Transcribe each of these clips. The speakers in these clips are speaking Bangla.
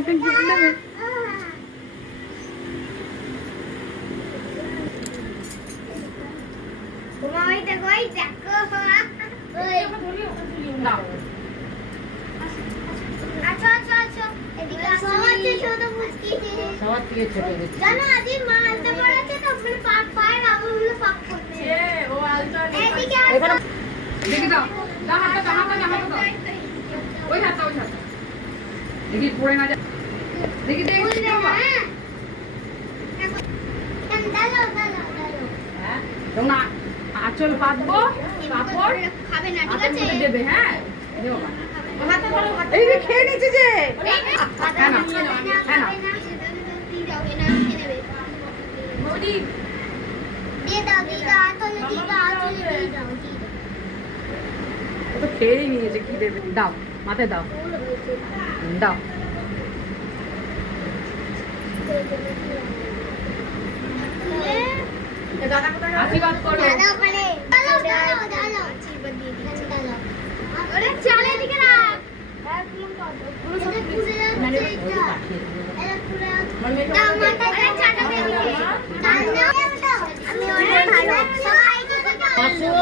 এখন গিফট নেবে। ওই দেখো ওই দেখো ওই দাও। আচ্ছা আচ্ছা আচ্ছা এদিকে আসো ছোট মুচকি সবার থেকে ছোট দেখছি। জানো আদি মা আলতা পড়াচ্ছে তো মানে পায়ের আঙুলগুলো পাক করছে ও আলতা এদিকে এখানে দেখি দাও। দাও হাতটা দাও। ওই হাতটা। দেখি পড়ে না যায়। দেখি বাবা। হ্যাঁ তোমরা আঁচল পাতবো, কাপড় খাবে না ঠিক হাতের আছে মধ্যে দেবে। হ্যাঁ দেবো মা। হাতে ধরো হাতে এই যে খেয়ে নিচ্ছে যে। হ্যাঁ না হ্যাঁ না। বৌদি দিয়ে দাও আতলে দিয়ে দাও ও তো খেয়েই নিয়েছে, কি দেবে। দাও মাথায় দাও। দাও আশীর্বাদ করো। দাও মানে দাও আশীর্বাদ দিয়ে দিচ্ছি দাও ওরে চালে দিকে রাখ পুরো সব পুরো মানে ওই যে পাঠিয়ে দিল। দাও মাথা আরে চাটা দিয়ে দিকে দাও আমি অনেক ভালো সবাই দিকে দাও আসো।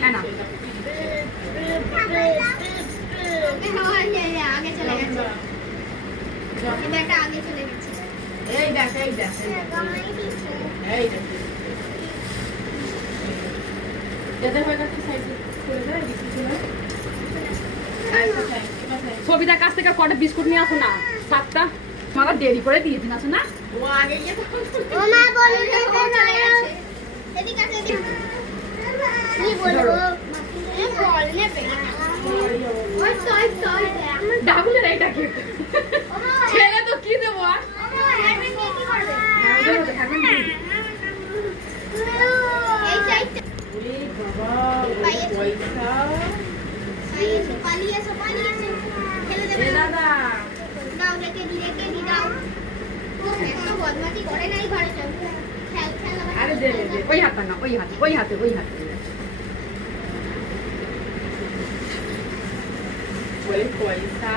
হ্যাঁ না আগে চলে গেছে এটা আগে চলে গেছে এই দেখ যাদের হয়ে গেছে সাইড করে দেয় সবিতার কাছ থেকে কটা বিস্কুট নিয়ে আসো না, 7টা। তোমাকে দেরি করে দিয়েছি না শোনা। ও আগে গিয়ে ও মা বলো না চলে গেছে এদিকে আসো এদিকে কি বলবো এ বল নেবে ওই সই ডাবলের এইটা কি ছেলে তো কি দেবো আর হেলমেট নিয়ে কি করবে এই চাইতে ওরে বাবা পাইয়েছো। পয়সা পালিয়েছো ফেলে এ দেবে দাদা দাও রেখে দি দাও এত বদমাশি করে নাই ঘরে চল খেল আরে দে ওই হাতে না, ওই হাতে ওই পয়সা